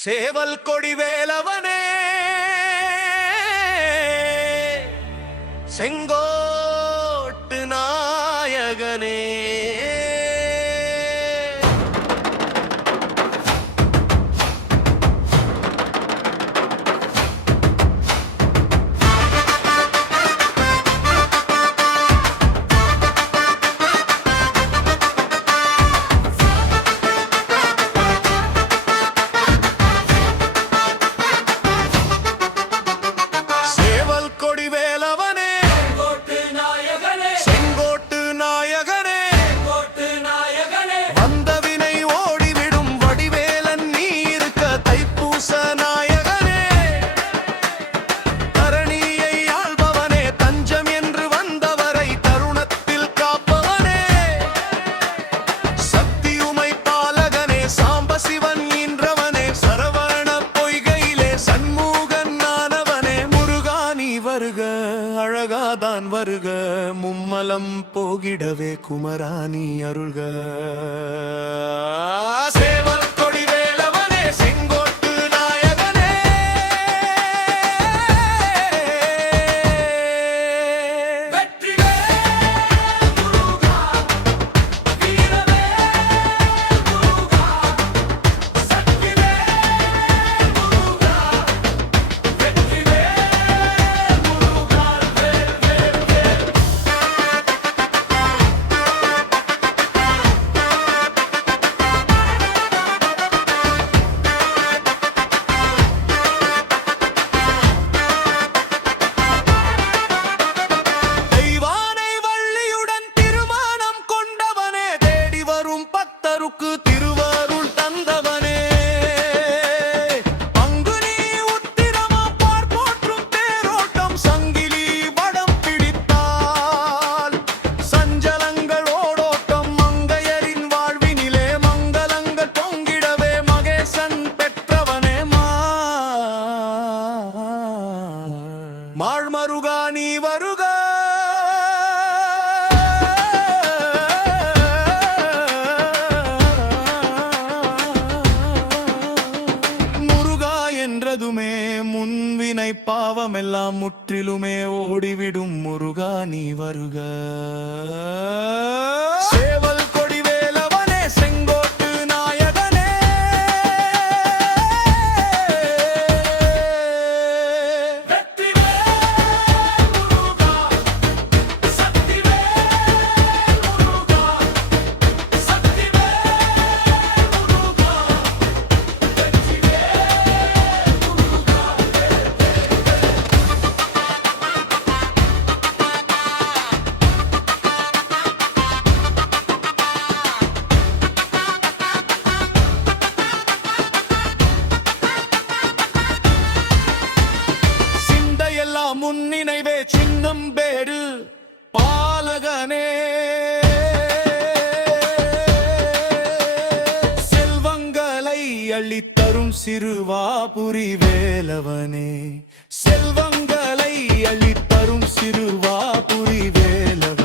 சேவல் கொடி வேலவனே செங்கோட்டு நாயகனே அழகாதான் வருக மும்மலம் போகிடவே குமராணி அருள்க சேவல் கொடி வேலவனே செங்கோட்டு நாயகனே திருவாருள் தந்தவனே பங்குனி உத்திரமா பார்ப்போற்றும் தேரோட்டம் சங்கிலி வடம் பிடித்தால் சஞ்சலங்கள் ஓடோட்டம் மங்கையரின் வாழ்வினிலே மங்களங்கள் பொங்கிடவே மகேசன் பெற்றவனே மாழ்மருகா நீ வருக என்றதுமே முன்வினை பாவமெல்லாம் முற்றிலுமே ஓடிவிடும் முருகா நீ வருக சேவல் கொடி வேலவனே செங்கோட்டு நாயகனே முன்னினைவே சின்னம் பேரு பாலகனே செல்வங்களை அள்ளித்தரும் சிறுவாபுரி வேலவனே செல்வங்களை அள்ளித்தரும் சிறுவாபுரி வேலவனே